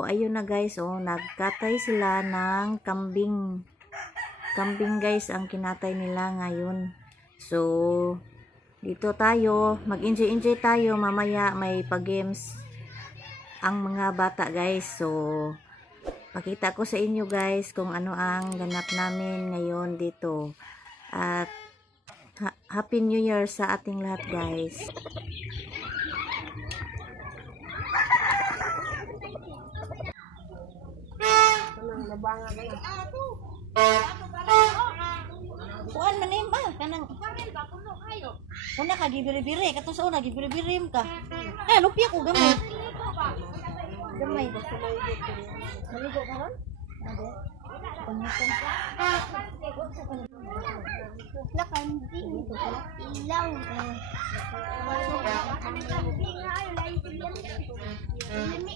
So, ayun na guys, oh, nagkatay sila ng kambing. Kambing guys, ang kinatay nila ngayon. So, dito tayo, mag-enjoy tayo. Mamaya may pag-games ang mga bata guys. So, pakita ko sa inyo guys kung ano ang ganap namin ngayon dito. At Happy New Year sa ating lahat guys. Kuan man im kanang una ka gibiri-biri katong sa una gibiri-biri ka. Lupi ako gamay. Gamay ba sa maligo ka ron? Ade. Pangatan. Lakan di ito ilaw. Lami.